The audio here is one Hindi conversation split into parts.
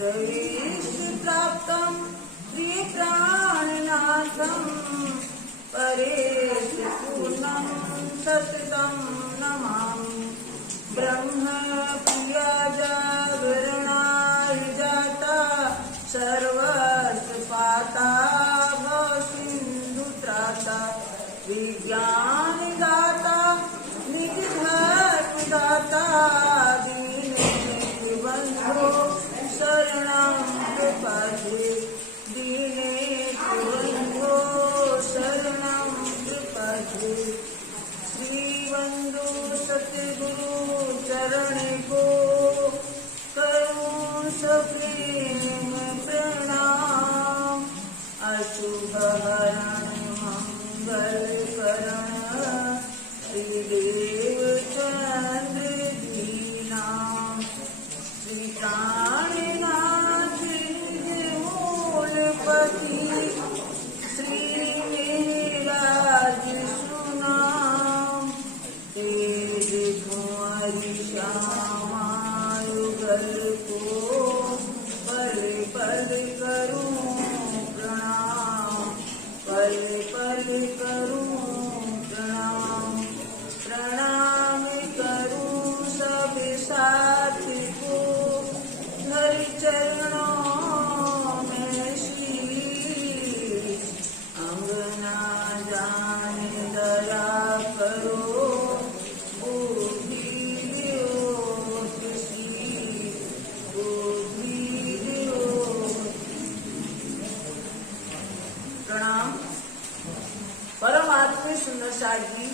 सविष्ट प्राप्तं प्रिय प्राणनाथं परेश पूर्णं सततं नमामि। ब्रह्म प्रिया जागरणाय जाता सर्वस्य पाता भवसिन्धु त्राता विज्ञान दाता निज धर्म दाता दीने बंधो शरणं प्रपद्ये दीने बंधो शरणं प्रपद्ये। श्री बंधु सतगुरु चरण को करूं सप्रेम प्रणाम। अशुभ हरण मंगल करण श्रीदेव चंद्र दीना। श्री प्राणनाथ मूलपति श्री मेघराज सुनाम। तेरे कुंवरी श्यामायुगल को पल पल करूं प्रणाम, पल पल करूं प्रणाम। प्रणाम करूं सब साथी को धर चरणों में शीश। अंगना जाने दया करो बुद्धि दो किसी, बुद्धि दो। प्रणाम। परमात्मा सुंदर साथ जी,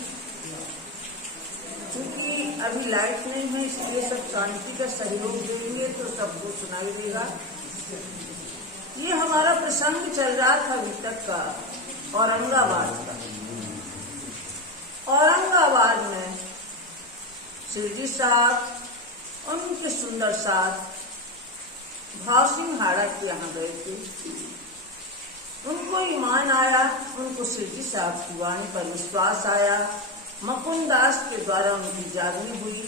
क्योंकि अभी लाइट नहीं है इसलिए सब शांति का सहयोग देंगे तो सबको सुनाई देगा। ये हमारा प्रसंग चल रहा था अभी तक का औरंगाबाद का। औरंगाबाद में शिवजी साहब उनके सुंदर साथ भाव सिंह हाड़ा के यहाँ गए थे। उनको ईमान आया, उनको शिवजी साहब की वाणी पर विश्वास आया। मुकुंदास के द्वारा उनकी जागनी हुई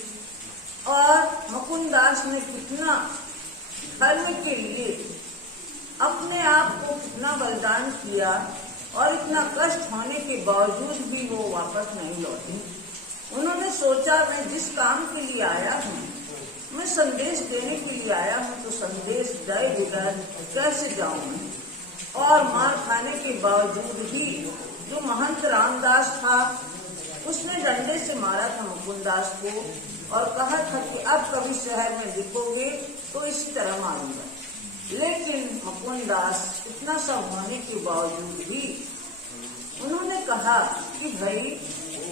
और मुकुंदास ने कितना धर्म के लिए अपने आप को कितना बलिदान किया और इतना कष्ट होने के बावजूद भी वो वापस नहीं लौटे। उन्होंने सोचा मैं जिस काम के लिए आया हूँ, मैं संदेश देने के लिए आया हूँ, तो संदेश दे बगैर कैसे जाऊँ। और मार खाने के बावजूद भी जो महंत रामदास था उसने डंडे से मारा था मुकुंदास को और कहा था कि अब कभी शहर में दिखोगे तो इसी तरह मारूंगा। लेकिन मुकुंदास इतना सब होने के बावजूद भी उन्होंने कहा कि भाई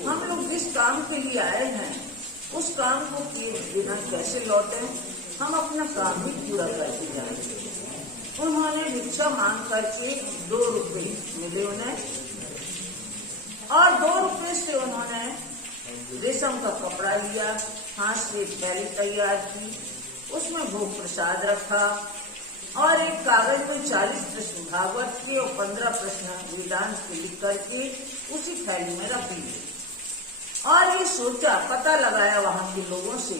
हम लोग जिस काम के लिए आए हैं उस काम को किए बिना कैसे लौटे, हम अपना काम ही पूरा करके जाएंगे। उन्होंने भिक्षा मांग करके 2 रुपए मिले उन्हें और 2 रुपए से उन्होंने रेशम का कपड़ा लिया, हाथ से थैली तैयार की, उसमें भोग प्रसाद रखा और एक कागज में 40 प्रश्न भागवत के और 15 प्रश्न वेदांत के लिख करके उसी थैली में रख लिए। और ये सोचा, पता लगाया वहां के लोगों से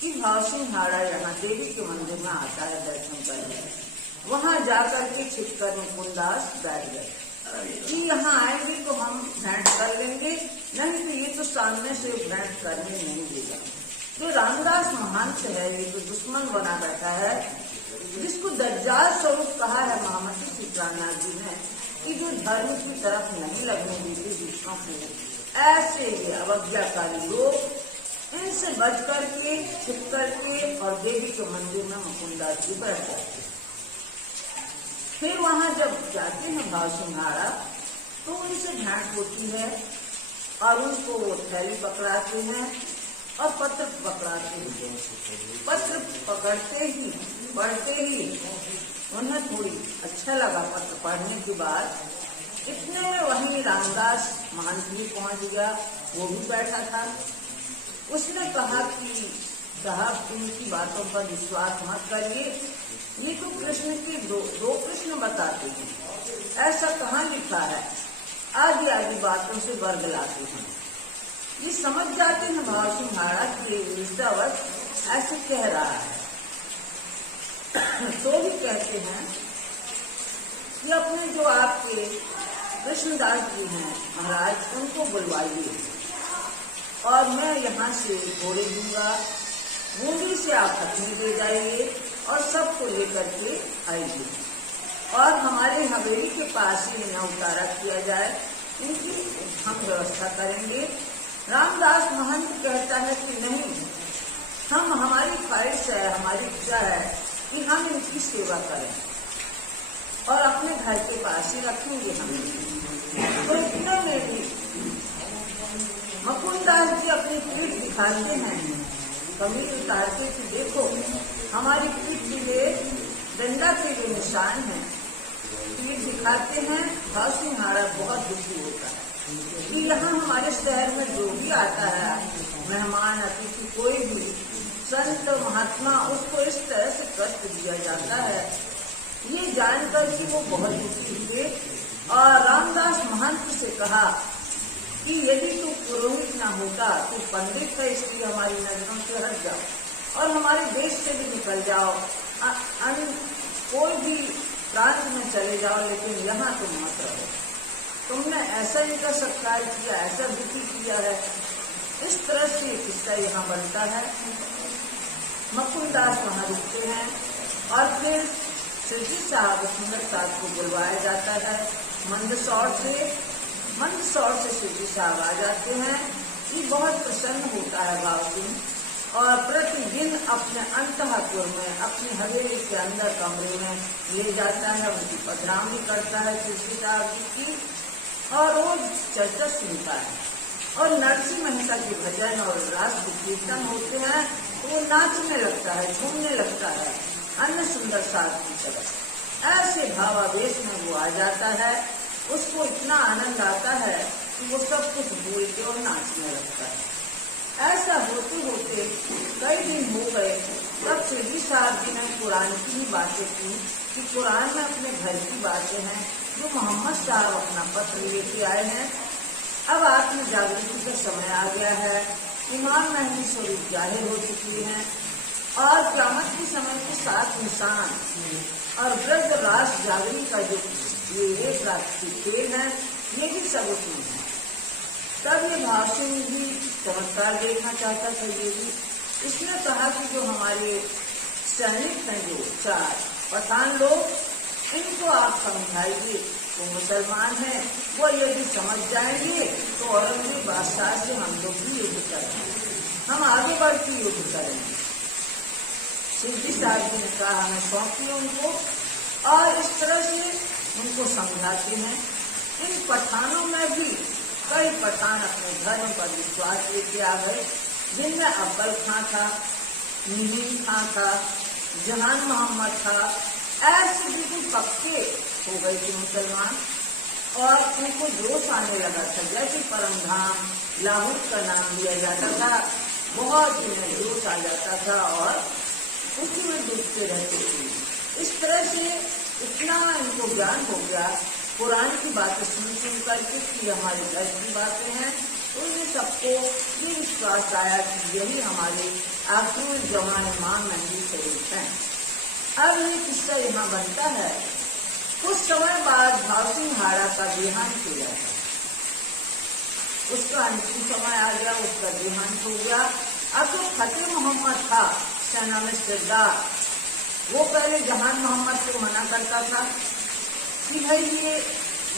कि भाव सिंह हाड़ा यहाँ देवी के मंदिर में आता है दर्शन करने। वहां जाकर के छिपकर मुकुंदास बैठ गए कि यहाँ आएंगे तो हम भेंट कर लेंगे, नहीं तो ये तो सामने से भेंट करने नहीं देगा। जो रामदास महंत है ये तो दुश्मन बना बैठा है, जिसको दज्जाल स्वरूप कहा है महामती सीतानाथ जी ने कि जो धर्म की तरफ नहीं लगने देते दूसरों को। ऐसे ये अवज्ञाकारी लोग, इनसे बच करके छिप करके और देवी के मंदिर में मुकुंदास जी बैठ जाते। फिर वहां जब जाते हैं भाव सिंह हाड़ा तो उनसे भेंट होती है और उनको वो थैली पकड़ाते हैं और पत्र पकड़ाते हैं। पत्र पकड़ते ही पढ़ते ही उन्हें थोड़ी अच्छा लगा। पत्र पढ़ने के बाद इतने में वहीं रामदास महंत जी पहुंच गया, वो भी बैठा था। उसने कहा कि साहब इनकी बातों पर विश्वास मत करिए, ये तो कृष्ण के दो कृष्ण बताते हैं, ऐसा कहाँ लिखा है। आदि आदि बातों से वर्गलाते हैं। ये समझ जाते हैं भाव सिंह हाड़ा के विष्टावत ऐसे कह रहा है। तो भी कहते हैं कि अपने जो आपके कृष्णदास जी हैं महाराज, उनको बुलवाइए और मैं यहाँ से घोड़े दूंगा, बूंदी से आप हथनी ले जाइए और सबको लेकर के आइए और हमारे हवेली के पास ही इन्हें उतारा किया जाए, इनकी हम व्यवस्था करेंगे। रामदास महंत कहता है कि नहीं, हम हमारी ख्वाहिश है, हमारी इच्छा है कि हम इनकी सेवा करें और अपने घर के पास ही रखेंगे हम। तो इतने में भी मुकुंदास जी अपनी पीठ दिखाते हैं, कमीज उतारते कि देखो हमारी पीठ के डंडा के जो निशान है, पीठ दिखाते हैं। भाव सिंहाड़ा बहुत दुखी होता है कि यहाँ हमारे शहर में जो भी आता है, मेहमान अतिथि कोई भी संत महात्मा, उसको इस तरह से कष्ट दिया जाता है। ये जानकर कि वो बहुत दुखी हुए और रामदास महंत से कहा कि यदि तू पुरोहित ना होता, तू पंडित है, इसलिए हमारी नजरों से हट जाओ और हमारे देश से भी निकल जाओ, कोई भी प्रांत में चले जाओ, लेकिन यहाँ तुम मत रहो। तुमने ऐसा इनका सत्कार किया, ऐसा दुखी किया है। इस तरह से किस्सा यहाँ बनता है। मुकुंदास वहाँ रुकते हैं और फिर सिद्धि साहब सुंदर साहब को बुलवाया जाता है। मंदसौर से सिद्धि साहब आ जाते हैं। ये बहुत प्रसन्न होता है भाव सिंह और प्रतिदिन अपने अंतःपुर में, अपनी हवेली के अंदर कमरे में ले जाता है, उनकी पधरावनी करता है सिद्धि साहब जी की और रोज चर्चा सुनता है। और नरसिंह मेहता के भजन और रास कीर्तन होते हैं तो वो नाचने लगता है, झूमने लगता है अन्य सुंदर साहब की तरह। ऐसे भावावेश में वो आ जाता है, उसको इतना आनंद आता है कि वो सब कुछ भूल के और नाचने लगता है। ऐसा होते होते कई दिन हो गए, तब सिद्धि साहब जी ने कुरान की ही बातें की कि कुरान में अपने घर की बातें हैं जो मोहम्मद साहब अपना पत्र लेके आए हैं। अब आत्म जागृति का समय आ गया है, इमाम महदी स्वरूप जाहिर हो चुकी हैं और क़यामत के समय के 7 निशान और ब्रज रास जागरी का जो ये एक रात्रि खेल है, ये भी सब उसमें है। तब ये भाव सिंह भी चमत्कार देखना चाहता था। ये भी इसने कहा कि जो हमारे सैनिक हैं, जो 4 पठान लोग, इनको आप समझाइए, वो मुसलमान हैं, वो यदि समझ जाएंगे तो औरंगजेब बादशाह से हम लोग भी युद्ध करेंगे, हम आगे बढ़ के युद्ध करेंगे। सिद्धि साहब जी ने कहा हमें सौंपिए उनको और इस तरह से उनको समझाते हैं। इन पठानों में भी कई पठान अपने धर्म पर विश्वास लेके आ गए, जिनमें अब्बल खां था, निहीम खां था, जहान मोहम्मद था। ऐसे बिल्कुल पक्के हो गए थे मुसलमान और उनको जोश आने लगा था। जैसे परमधाम लाहौर का नाम लिया जाता था, बहुत इन्हें जोश आ जाता था और उसी में डूबते रहते थे। इस तरह से इतना इनको ज्ञान हो गया कुरान की बातें सुन करके कि हमारे घर की बातें हैं, तो ये सबको ये विश्वास आया कि यही हमारे आखिरी जमाने इमाम महदी शरीफ हैं। अब ये किस्सा यहाँ बनता है। कुछ समय बाद भाव सिंहाड़ा का देहांत हुआ, उसका अंतिम समय आ गया, उसका देहांत हो गया। अब जो फतेह मोहम्मद था सेना में सरदार, वो पहले जहान मोहम्मद को मना करता था कि भाई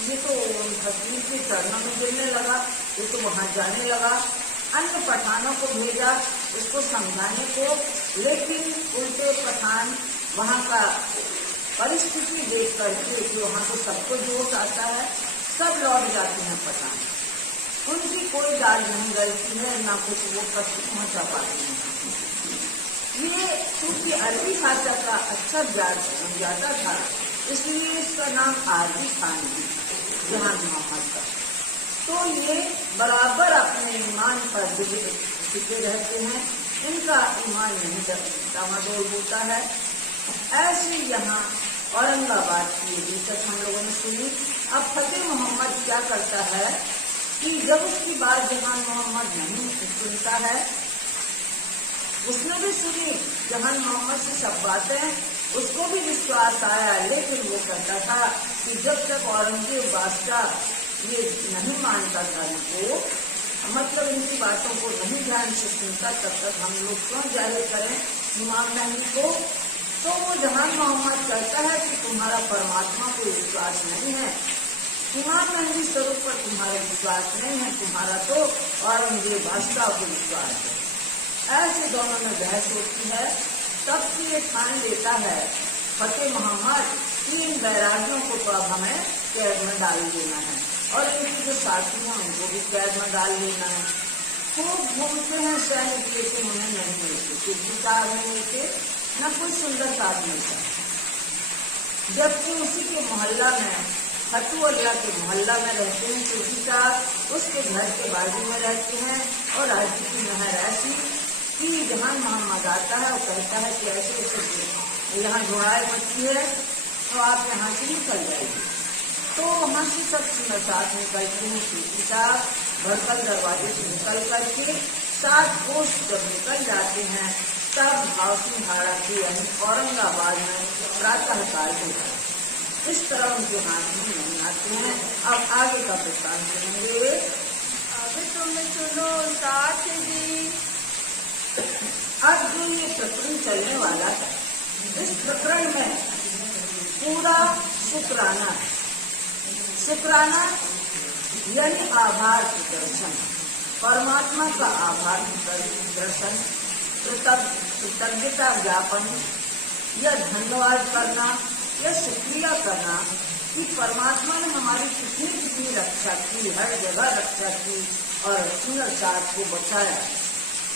ये तो फकीर के चरणों में गिरने लगा, ये तो वहां जाने लगा। अन्य पठानों को भेजा उसको समझाने को, लेकिन उल्टे पठान वहां का परिस्थिति देख करके कि वहां तो सबको जोश आता है, सब लौट जाते हैं पठान। उनकी कोई दाल नहीं गलती है, ना कुछ वो कष्ट पहुंचा पाते हैं। ये क्योंकि अरबी भाषा का अच्छा ज्ञाता था, इसलिए इसका नाम आरबी खान भी जहां मोहम्मद का। तो ये बराबर अपने ईमान पर टिके रहते हैं, इनका ईमान नहीं डामाडोल होता है। ऐसे यहाँ औरंगाबाद की दिक्कत हम लोगों ने सुनी। अब फतेह मोहम्मद क्या करता है कि जब उसकी बात जहान मोहम्मद नहीं सुनता है, उसने भी सुनी जहान मोहम्मद से सब बातें, उसको भी विश्वास आया, लेकिन वो कहता था कि जब तक औरंगजेब बादशाह ये नहीं मानता था इनको, मतलब इनकी बातों को नहीं ध्यान से सुनता, तब तक हम लोग क्यों जाहिर करें इमाम महदी को। तो वो जहान मोहम्मद कहता है कि तुम्हारा परमात्मा को विश्वास नहीं है, इमाम महदी स्वरूप पर तुम्हारा विश्वास नहीं है, तुम्हारा तो औरंगजेब बादशाह को विश्वास है। ऐसे दोनों में बहस होती है। तब से ये ठान लेता है फतेह मोहम्मद कि इन बैरागियों को तो अब हमें कैद में डाल देना है और इनके जो साथी हैं उनको भी कैद में डाल लेना है। खूब घूमते हैं सैनिक, लेकिन उन्हें नहीं मिलते, कुछ भी कार नहीं मिलते, न कोई सुंदर कार मिलता। जबकि उसी के मोहल्ला में, फतू अल्लाह के मोहल्ला में रहते हैं चौधरी साहब, उसके घर के बाजू में रहते हैं। और आज की नहर ऐसी कि जहां मोहम्मद आता है और कहता है कि ऐसे ऐसे यहाँ ढूंढाई मची है तो आप यहाँ से निकल जाइए। तो वहाँ से सब साथ निकलते हैं। चौधरी साहब भड़कल दरवाजे से निकल करके 7 कोस जब निकल जाते हैं, तब भाव सिंह हाड़ा की औरंगाबाद में प्रातः काल होता है। इस तरह उनके हाथ में नहीं आते हैं। अब आगे का प्रस्थान सुनेंगे। अब तुम सुनो साथ जी। अब जो ये प्रकरण चलने वाला है, इस प्रकरण में पूरा शुक्राना है। शुक्राना यानी आभार प्रदर्शन, परमात्मा का आभार प्रदर्शन, कृतज्ञता ज्ञापन या धन्यवाद करना या शुक्रिया करना कि परमात्मा ने हमारी कितनी रक्षा की, हर जगह रक्षा की और सुंदर साथ को बचाया,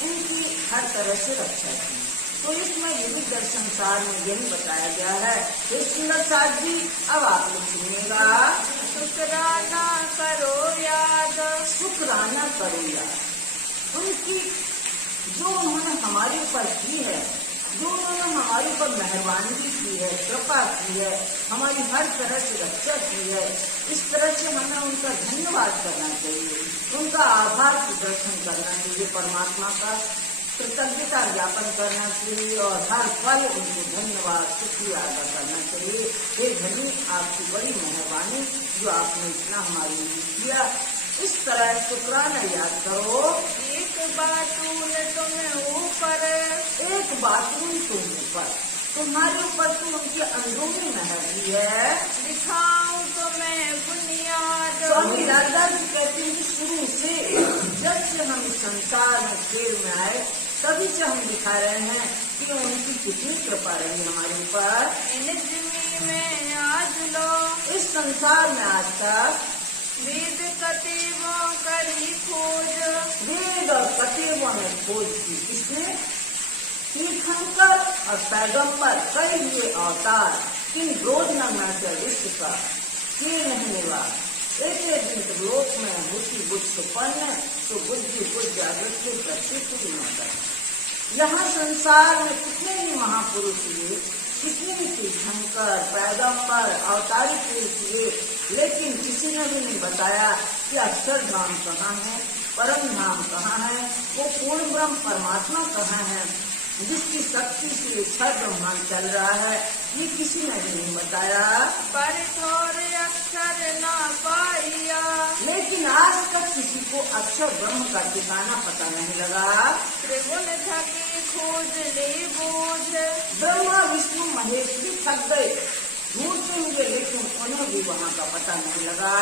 इनकी हर तरह से रक्षा की। तो इसमें विविध दर्शन सार में यही बताया गया है। हे सुंदर साथ जी, अब आप लोग सुनिएगा। शुक्राना करो याद, शुक्राना करो याद, उनकी जो उन्होंने हमारे ऊपर की है, जो उन्होंने हमारे ऊपर मेहरबानी की है, कृपा की है, हमारी हर तरह से रक्षा की है, इस तरह से हमें उनका धन्यवाद करना चाहिए, उनका आभार प्रदर्शन करना चाहिए, परमात्मा का कृतज्ञता ज्ञापन करना चाहिए और हर पल उनको धन्यवाद शुक्रिया अदा करना चाहिए। हे धनी, आपकी बड़ी मेहरबानी जो आपने इतना हमारे लिए किया। इस तरह शुक्राना याद करो। एक बातून तुम्हें ऊपर, एक बातून तुम ऊपर, तुम्हारे ऊपर तो उनकी अंदरूनी मेहरबानी है। दिखाऊं तुम्हें बुनियाद, स्वामी रामदास जी कहते हैं कि शुरू से जब से हम इस संसार में खेल में आए, तभी से हम दिखा रहे हैं कि उनकी कितनी कृपा रही हमारे ऊपर। इन जिंदगी में आज लो, इस संसार में आज तक वेद कतेबों करी खोज, वेद और कतेबों ने खोज की। किसने? तीर्थंकर और पैगंबर कई ये अवतार, किन रोज न विश्व का ये नहीं मिला। एक दिन लोक में बुद्धि बुद्ध सुपन्न, तो बुद्धि बुद्ध जागृत से प्रत्येक होता है। यहाँ संसार में कितने ही महापुरुष हुए, कितने ही तीर्थंकर पैगंबर अवतारी पुरुष हुए, लेकिन किसी ने भी नहीं बताया कि अक्षर धाम कहाँ है, परम धाम कहाँ है, वो पूर्ण ब्रह्म परमात्मा कहाँ है, जिसकी शक्ति से छह ब्रह्मांड चल रहा है, ये किसी ने भी नहीं बताया। पर थोड़े अक्षर ना पाया, लेकिन आज तक किसी को अक्षर ब्रह्म का ठिकाना पता नहीं लगा। त्रिगुण थकी खोज ले बोझ, ब्रह्मा विष्णु महेश भी थक गए, ढूंढते हुए, लेकिन उन्हें भी वहाँ का पता नहीं लगा।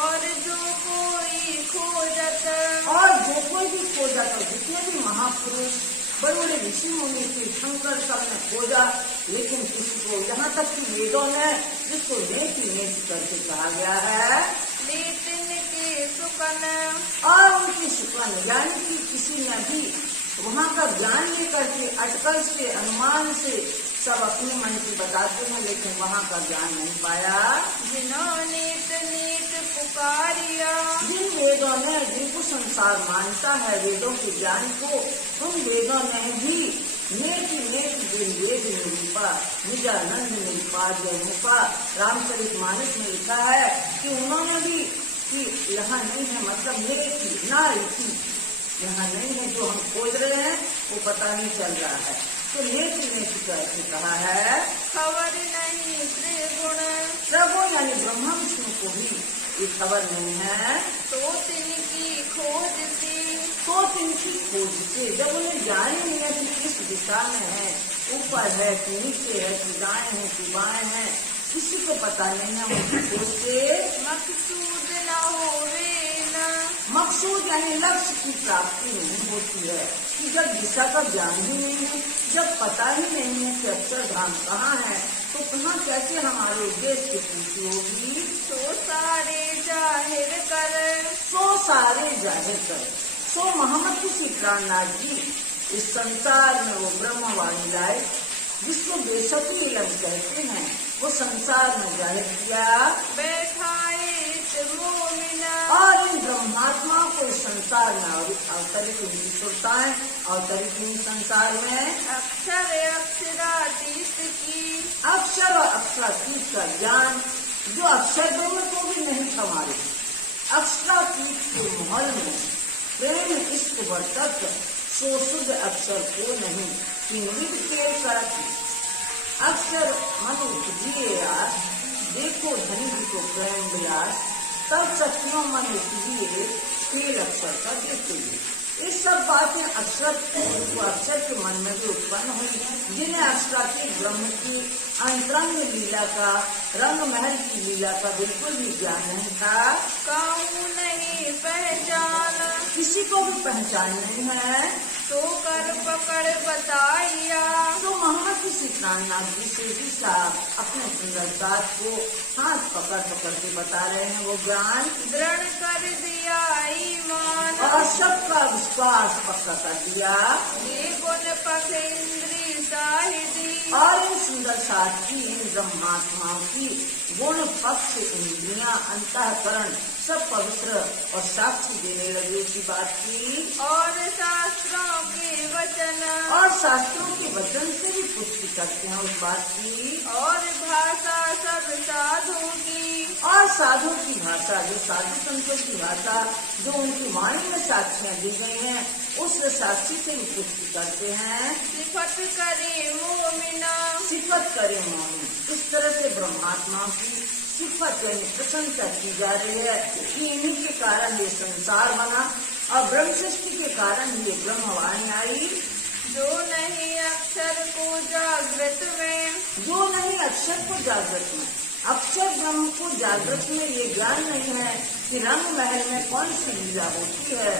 और जो कोई खोजत, और जो कोई भी खोजा, तो जितने भी महापुरुष बड़े बड़े ऋषि मुनि तीर्थंकर सब ने खोजा, लेकिन किसी को, यहाँ तक कि वेदों ने जिसको नेति नेति करके कहा गया है, लेकिन के सुकन, और उनकी सुकन यानी कि किसी ने भी वहाँ का ज्ञान लेकर के अटकल से अनुमान से सब अपने मन से बताते हैं, लेकिन वहाँ का ज्ञान नहीं पाया। जिन्होंने नीत पुकारिया, जिन वेदों ने, जिनको संसार मानता है वेदों के ज्ञान को, उन वेदों ने भी नेति वेद निरूपा निजानंद निरूपाद मुका। रामचरितमानस में लिखा है कि उन्होंने भी कि यहाँ नहीं है, मतलब नेति ना लिखी यहाँ नहीं है, जो हम खोज रहे हैं वो पता नहीं चल रहा है। तो नेत नेत कैसे कहा है? खबर नहीं त्रिगुण, त्रिगुण यानी ब्रह्मा विष्णु को भी ये खबर नहीं है। तो तिनकी खोज सी, तो तिनकी खोज से, जब उन्हें जान ही नहीं है कि किस दिशा में है, ऊपर है कि नीचे है कि दाएं है कि बाएं है, किसी को पता नहीं है। उनकी खोज से मकसूद न होवे न, मकसूद यानी लक्ष्य की प्राप्ति नहीं होती है कि जब दिशा का ज्ञान ही नहीं है, जब पता ही नहीं है कि अक्षरधाम कहाँ है, तो कहाँ कैसे हमारे उद्देश्य की पूर्ति होगी। तो सारे जाहिर कर, सो सारे जाहिर कर, सो मोहम्मद श्री प्राणनाथ जी इस संसार में वो ब्रह्मवाणी लाए जिसको बेशक इलम कहते हैं, वो संसार में जाहिर किया। बैठाए मोमिना, और इन ब्रह्मात्माओं को इस संसार में अवतरित उनकी सुरताएं अवतरित हुई संसार में। अक्षर अक्षरातीत की, अक्षर और अक्षरातीत का ज्ञान जो अक्षर ब्रह्म को भी नहीं संभाले, अक्षरातीत के महल में प्रेम इष्ट वर्तक सो शुद्ध अक्षर को नहीं किन्वित के करती। अक्षर मन उपजिए यार, देखो धनी जी को प्रेम विलास, तब सत्यों मन उपजिए खेल अक्षर का देखते हुए। ये सब बातें अक्षर के मन में भी उत्पन्न हुई, जिन्हें अक्षरातीत ब्रह्म की अंतरंग लीला का, रंग महल की लीला का बिल्कुल भी ज्ञान नहीं था। कहूँ नहीं पहचान, किसी को भी पहचान नहीं है। तो कर पकड़ बताइया, तो मोहम्मद श्री प्राणनाथ जी से साहब अपने सुंदर साथ को हाथ पकड़ पकड़ के बता रहे हैं वो ज्ञान। दृढ़ कर दिया ईमान, और सबका विश्वास पक्का कर दिया। ये गुण पख इंद्री साहिदी, और इन सुंदर साथ की, इन ब्रह्मात्माओं की गुण पक्ष इंद्रियां अंतःकरण सब पवित्र और साक्षी देने लगे इसी बात की। और शास्त्रों के वचन, और शास्त्रों के वचन से भी पुष्टि करते हैं उस बात की। और भाषा सब साधु की, और साधु की भाषा, जो साधु संतों की भाषा जो उनकी वाणी में साक्षियाँ दी गई हैं, उस साक्षी से भी पुष्टि करते हैं। सिफत करे मोमिना, सिफत करे मोमिन, इस तरह से ब्रह्मात्मा की सिफत यानी प्रशंसा की जा रही है कि इन्हीं के कारण ये संसार बना और ब्रह्म सृष्टि के कारण ये ब्रह्मवाणी आई। जो नहीं अक्षर को जागृत में, जो नहीं अक्षर को जागृत में, अक्षर ब्रह्म को जागृत में ये ज्ञान नहीं है कि रंग महल में कौन सी लीला होती है,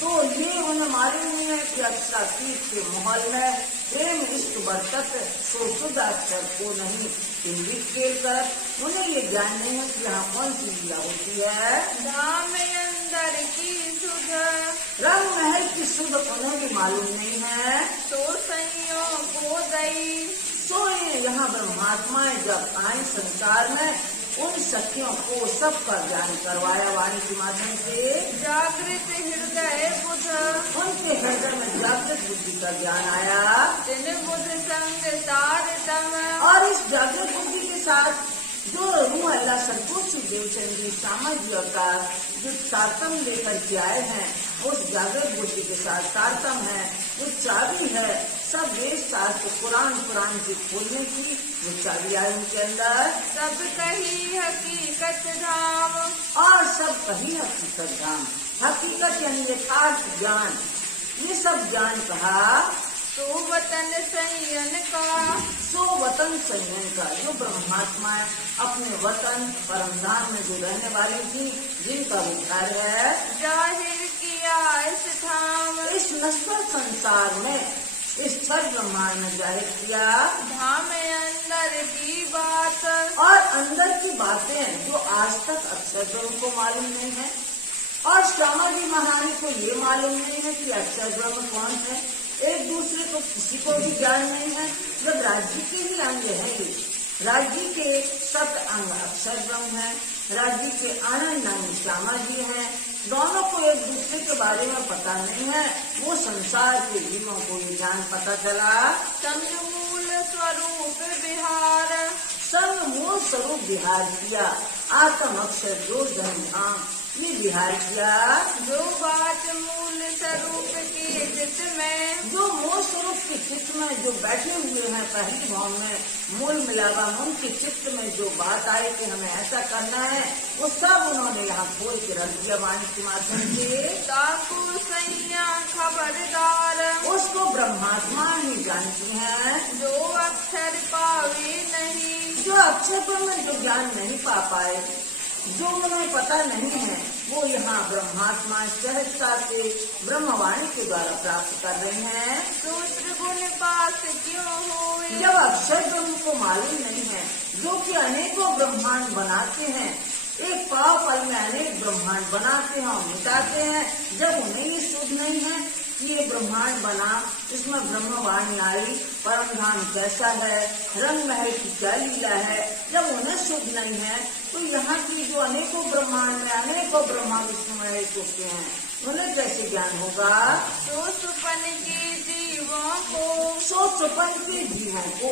तो ये उन्हें मालूम नहीं है कि अक्षरातीत के महल में प्रेम इष्ट वर्तक सो शुद्ध अक्षर को नहीं इंगित खेल कर, उन्हें ये ज्ञान नहीं है कि यहाँ कौन सी लीला होती है। धाम अंदर की सुध, रंग महल की सुध उन्हें भी मालूम नहीं है। तो संयोग को दई, तो यहाँ ब्रह्मात्माएं जब आए संसार में, उन सखियों को सबका ज्ञान करवाया वाणी के माध्यम से। जागृत हृदय बुध, उनके हृदय में जागृत बुद्धि का ज्ञान आया। दिन बुध संग तारतम, और इस जागृत बुद्धि के साथ जो रूह अल्लाह संतोष देवचंद्री श्यामा जी अवतार जो तारतम लेकर के आए हैं, उस जागृत बुद्धि के साथ तारतम है, वो चाबी है सब वेद शास्त्र पुराण के खोलने की, वो चाबी आई उनके अंदर। सब कही हकीकत धाम, और सब कही हकीकत धाम, हकीकत यानी यथार्थ ज्ञान, ये सब ज्ञान कहा। तो वतन संयन का, सो वतन संयन का, जो ब्रह्मात्माएं अपने वतन परमधाम में जो रहने वाली थी, जिनका विचार है, जाहिर किया इस धाम, इस नश्वर संसार में इस छठ ब्रह्मांड में जाहिर किया। धाम अंदर की बात, और अंदर की बातें जो आज तक अक्षर ब्रह्म को मालूम नहीं है, और श्यामा जी महारानी को ये मालूम नहीं है कि अक्षर ब्रह्म कौन है। एक दूसरे को किसी को भी ज्ञान नहीं है। जब राज्य के ही अंग है ये, राज्य के 7 अंग अक्षर ब्रह्म है, राज्य के आनंद अंग श्यामा जी हैं, दोनों को एक दूसरे के बारे में पता नहीं है। वो संसार के जीवों को ये ज्ञान पता चला। समूल स्वरूप विहार, सब मूल स्वरूप विहार किया, आत्म अक्षर जो धन धाम ये विहार किया। जो बात मूल स्वरूप के चित्त में, जो मूल स्वरूप के चित्त में जो बैठे हुए हैं पहली भाव में मूल मिलावा मन के चित्त में जो बात आई कि हमें ऐसा करना है, वो सब उन्होंने यहाँ खोल के रख दिया वाणी के माध्यम से। ताकू सैया खबरदार, उसको ब्रह्मात्मा ही जानती हैं। जो अक्षर पावे नहीं, जो अक्षर में जो ज्ञान नहीं पा पाए, जो उन्हें पता नहीं है, वो यहाँ ब्रह्मात्मा सहजता से ब्रह्मवाणी के द्वारा प्राप्त कर रहे हैं। सूत्र गुण पास क्यों हुए, जब अक्षर ब्रह्म को मालूम नहीं है, जो कि अनेकों ब्रह्मांड बनाते हैं, एक पाव पल में अनेक ब्रह्मांड बनाते हैं और मिटाते हैं, जब उन्हें ये शुद्ध नहीं है कि ये ब्रह्मांड बना, इसमें ब्रह्मवाणी आई, परम धाम कैसा है, रंग महल की क्या लीला है, जब उन्हें शुद्ध नहीं है तो यहाँ की जो अनेकों ब्रह्मांड में अनेकों ब्रह्मा विष्णु महेश होते हैं, उन्हें कैसे ज्ञान होगा। तो सुपन के जीवों को, सो चुपन के जीवों को,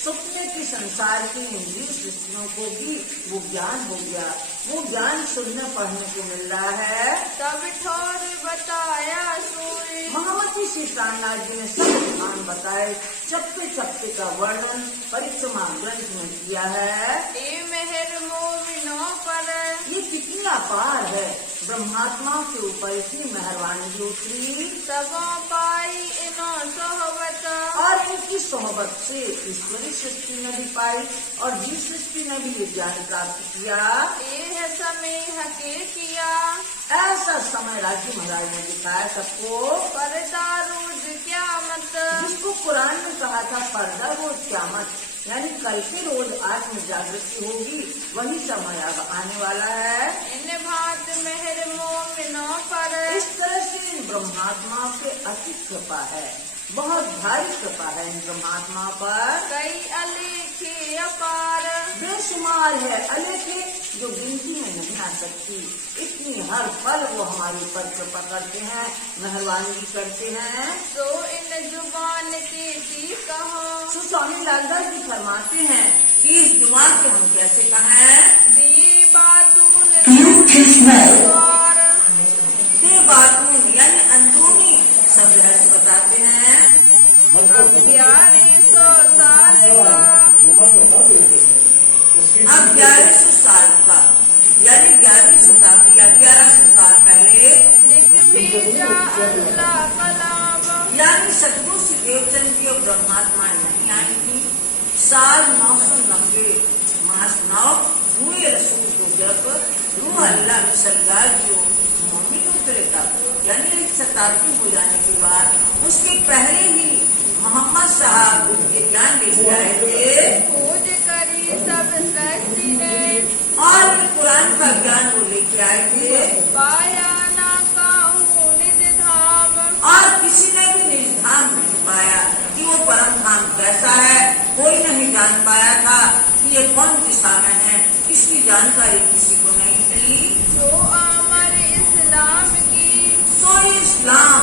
सपने के संसार की इंद्रिय सृष्टियों को भी वो ज्ञान हो गया। वो ज्ञान सुनने पढ़ने को मिल रहा है। तब ठोर बताया सूर्य, महामती श्री प्राणनाथ जी ने सब स्थान बताए, चप्पे चप्पे का वर्णन परिक्रमा ग्रंथ में किया है। ए मेहर मोमिनों पर, ये कितनी अपार है, ब्रह्मात्मा के ऊपर इतनी मेहरबानी जो उतरी। सबों पाई इनो सोहबत, और इनकी सोहबत से ईश्वरी सृष्टि ने भी पाई और जीव सृष्टि ने भी ये ज्ञान प्राप्त किया। यह समय हके किया, ऐसा समय राजी महाराज ने दिखाया सबको। पर्दा रोज क्या मत, जिसको कुरान में कहा था पर्दा रोज क्यामत, यानी कल के रोज आत्म जागृति होगी, वही समय अब आने वाला है। इन भात मेहर मोमिनों पर, इस तरह से इन ब्रह्मात्मा पे अति कृपा है, बहुत भारी कृपा है इन ब्रह्मात्मा पर। कई अलेखे अपार, बेशुमार है, अलेखे जो गिनती में नहीं आ सकती, इतनी हर पल वो हमारे ऊपर कृपा करते हैं, मेहरबानी करते हैं। तो इन जुबान के सी कहो, तो स्वामी लालदास जी फरमाते हैं कि इस जुबान से हम कैसे कहें। दी बातून दे बातून यानी अंदरूनी सब रहस्य बताते हैं। अब 1100 साल का, अब 1100 साल का यानी 11वीं शताब्दी या 1100 साल पहले लिख भेजा अल्लाह कलाम, यानी सतगुरु श्री देवचंद की और ब्रह्मात्मा नहीं आई थी। साल 990 मास 9 हुए रसूल को जब रूह अल्लाह में सरगार जो मोमिन उतरे तब, यानी एक शताब्दी हो जाने के बाद उसके पहले ही मोहम्मद साहब ये ज्ञान लेके आए थे। खोज करी सब सृष्टि ने, और कुरान का ज्ञान वो लेके आए थे। पाया ना काहू निज धाम, और किसी ने भी निज धाम नहीं पाया कि वो परम धाम कैसा है, कोई नहीं जान पाया था कि ये कौन दिशा में है, इसकी जानकारी किसी को नहीं थी। तो अमर इस्लाम की, तो इस्लाम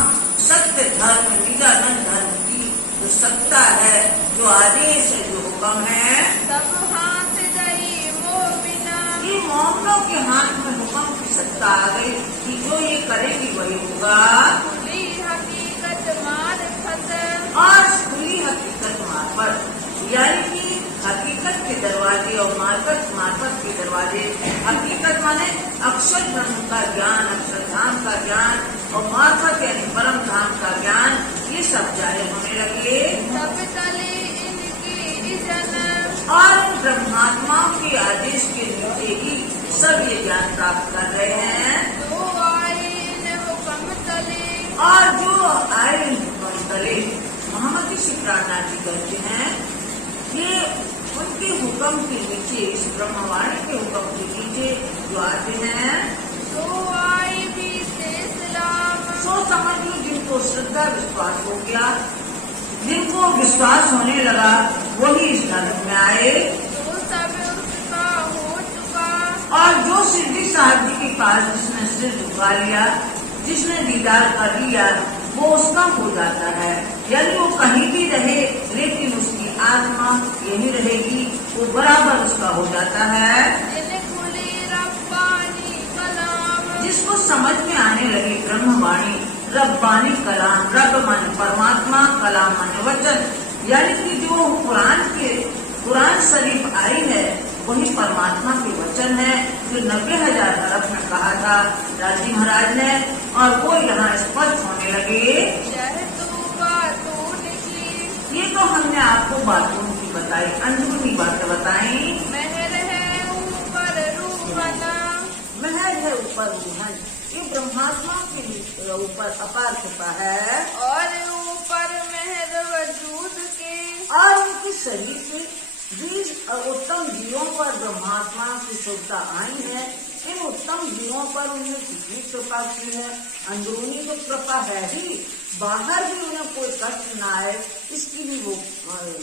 सत्य धर्म निजानंद धर्म की जो सत्ता है, जो आदेश है, जो हुक्म है, सब हाथ गई मोमिना, ये मोमिनों के हाथ में हुक्म की सत्ता आ गई कि जो ये करेगी वही होगा। खुली हकीकत मार्फत, और खुली हकीकत मार्फत यानी कि हकीकत के दरवाजे और मार्फत के दरवाजे। हकीकत माने अक्षर ब्रह्म का ज्ञान, अक्षरधाम का ज्ञान, और मार्फत यानी परम धाम का ज्ञान, ये सब जाहिर होने लगे। सब तले इनकी इजन, और ब्रह्मात्माओं के आदेश के नीचे ही सब ये ज्ञान प्राप्त कर रहे हैं। तो आईन हुक्म तले, और जो आए हुक्म तले मोहम्मद श्री प्राणनाथ जी कहते हैं, ये उनके हुक्म के नीचे, इस ब्रह्मवाणी के हुक्म के नीचे जो आते हैं, तो आई भी इस्लाम, सो समझ लो जिनको श्रद्धा विश्वास हो गया, जिनको विश्वास होने लगा, वही इस धर्म में आए। तो सब उसका हो चुका, और जो सिद्धि साहब जी के पास जिसने सिर झुका लिया, जिसने दीदार कर लिया, वो उसका हो जाता है। यानी वो कहीं भी रहे लेकिन उसकी आत्मा यही रहेगी, वो बराबर उसका हो जाता है। जिन खुली रब्बानी कलाम, कलाम माने वचन, यानी कि जो कुरान शरीफ आई है वही परमात्मा के वचन है, जो 90,000 हरफ में कहा था राजी महाराज ने, और वो यहाँ स्पष्ट होने लगे। ये तो हमने आपको बातों की बताई, अंदरूनी बातें बताई। महर है ऊपर रूहन, महर है ऊपर रूहन, ये ब्रह्मात्मा के ऊपर अपार कृपा है, और ऊपर महर वजूद के, और उनके शरीर से जिस उत्तम जीवों पर ब्रह्मात्मा की शुद्धता आई है, इन उत्तम जीवों पर उन्हें कितनी कृपा की है। अंदरूनी तो कृपा है ही, बाहर भी उन्हें कोई कष्ट न आए इसकी भी वो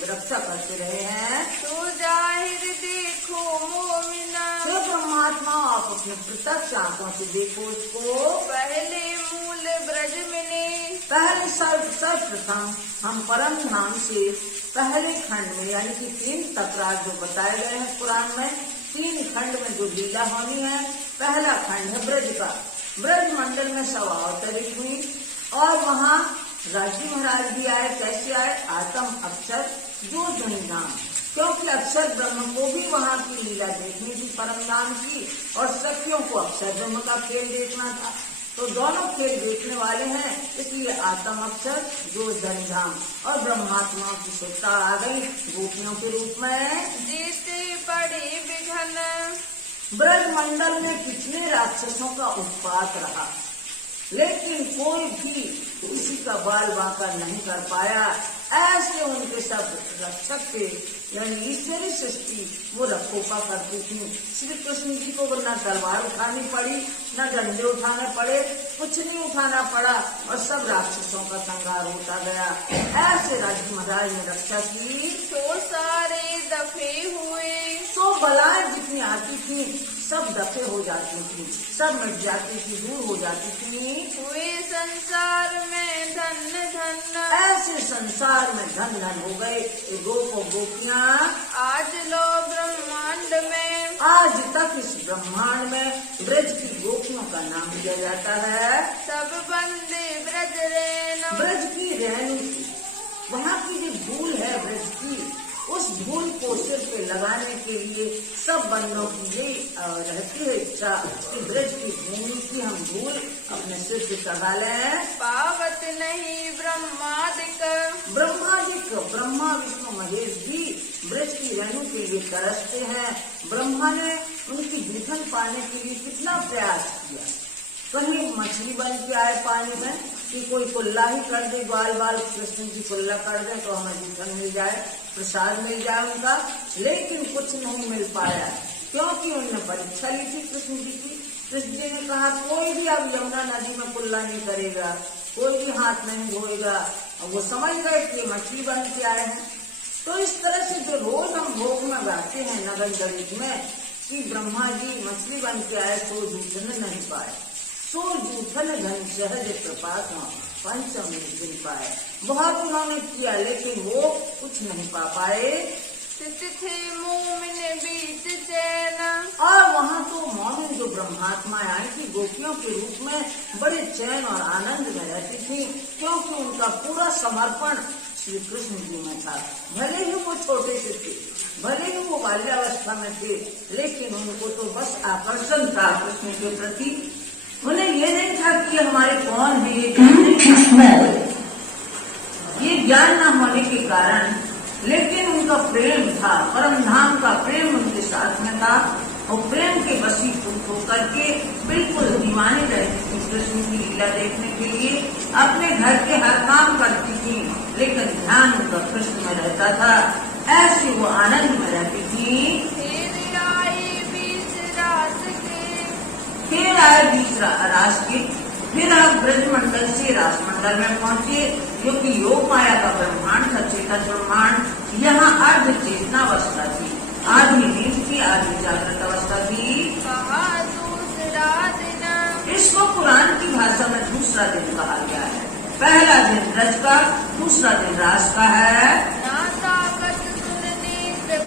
रक्षा करते रहे हैं। तो जाहिर देखो मोमिना, तो परमात्मा आप अपने प्रत्यक्ष आंखों से देखो इसको। पहले मूल ब्रज में, पहले सर्वप्रथम हम परम धाम से पहले खंड में, यानी कि 3 तकरार जो बताए गए हैं कुरान में, 3 खंड में जो लीला होनी है, पहला खंड है ब्रज का। ब्रज मंडल में 100 अवतरित हुई, और वहाँ राजी महाराज भी आए। कैसे आए? आत्म अक्षर जो धूमधाम, क्योंकि अक्षर ब्रह्म को भी वहाँ की लीला देखनी थी परम धाम की, और सखियों को अक्षर ब्रह्म का खेल देखना था, तो दोनों खेल देखने वाले हैं, इसलिए आत्म अक्षर जो धूमधाम और ब्रह्मात्मा की शुद्धता आ गई गोपियों के रूप में। जीते पड़े विघन, ब्रज मंडल में कितने राक्षसों का उत्पात रहा, लेकिन कोई भी किसी का बाल बांका नहीं कर पाया। ऐसे उनके सब रक्षक थे, यानी ईश्वरी सृष्टि वो रखोपा करती थी। श्री कृष्ण जी को न तलवार उठानी पड़ी, न डंडे उठाने पड़े, कुछ नहीं उठाना पड़ा, और सब राक्षसों का संहार होता गया। ऐसे राजी महाराज ने रक्षा की। तो सारे दफे हुए, तो बलाएं जितनी आती थी सब दफे हो जाती थी, सब मिट जाती थी, दूर हो जाती थी। हुए संसार में धन धन, ऐसे संसार में धन धन हो गए ये गोप और गोपियाँ। आज लो ब्रह्मांड में, आज तक इस ब्रह्मांड में ब्रज की गोपियों का नाम लिया जाता है। सब बंदे ब्रज रेन, ब्रज की रेणु की, वहाँ की जो धूल है ब्रज की, उस धूल को सिर पे लगाने के लिए सब बंदों की ये रहती है इच्छा कि ब्रज की भूमि की हम धूल अपने सिर पे चढ़ा लें। पावत नहीं ब्रह्मादिक, ब्रह्मा विष्णु महेश भी ब्रज की रेणु के लिए तरसते हैं। ब्रह्मा ने उनकी जूठन पाने के लिए कितना प्रयास किया, कहीं मछली बन के आए पानी में कि कोई कुल्ला ही कर दे, बाल बाल कृष्ण जी कुल्ला कर दे तो हमें जूठन मिल जाए, प्रसाद मिल जाए उनका, लेकिन कुछ नहीं मिल पाया, क्योंकि उन्होंने परीक्षा ली थी कृष्ण जी की। कृष्ण जी ने कहा कोई भी अब यमुना नदी में कुल्ला नहीं करेगा, कोई भी हाथ नहीं धोएगा। और वो समझ गए कि ये मछली बन के आए हैं। तो इस तरह से जो रोज हम भोग में गाते हैं नगर गणित में कि ब्रह्मा जी मछली बन के आए तो जूठन नहीं पाए, सो जूठन धन सहज कृपा पंचम दिन पाए। बहुत उन्होंने किया लेकिन वो कुछ नहीं पा पाए। थे मोमिन बीच चैन, और वहाँ तो मोमिन जो ब्रह्मात्मा आई थी गोपियों के रूप में बड़े चैन और आनंद में रहती थी, क्योंकि उनका पूरा समर्पण श्री कृष्ण जी में था। भले ही वो छोटे से थे, भले ही वो बाल्यावस्था में थे, लेकिन उनको तो बस आकर्षण था कृष्ण के प्रति। उन्हें ये नहीं था कि हमारे कौन है, ये ज्ञान न होने के कारण, लेकिन उनका प्रेम था, परम धाम का प्रेम उनके साथ में था, और प्रेम के वशीभूत होकर के बिल्कुल दीवाने रहती थी कृष्ण की लीला देखने के लिए। अपने घर के हर काम करती थी, लेकिन ध्यान उनका कृष्ण में रहता था। ऐसे वो आनंद में रहती थी। फिर आए बीच रात के, फिर आप ब्रज मंडल से रास मंडल में पहुंचे, जो कि योग माया का ब्रह्मांड था, चेतन ब्रह्मांड। यहाँ अर्ध चेतना अवस्था थी, आधी नींद थी, आधी जागृत अवस्था थी। कहा दूसरा दिन, इसको कुरान की भाषा में दूसरा दिन कहा गया है। पहला दिन ब्रज का, दूसरा दिन रास का है।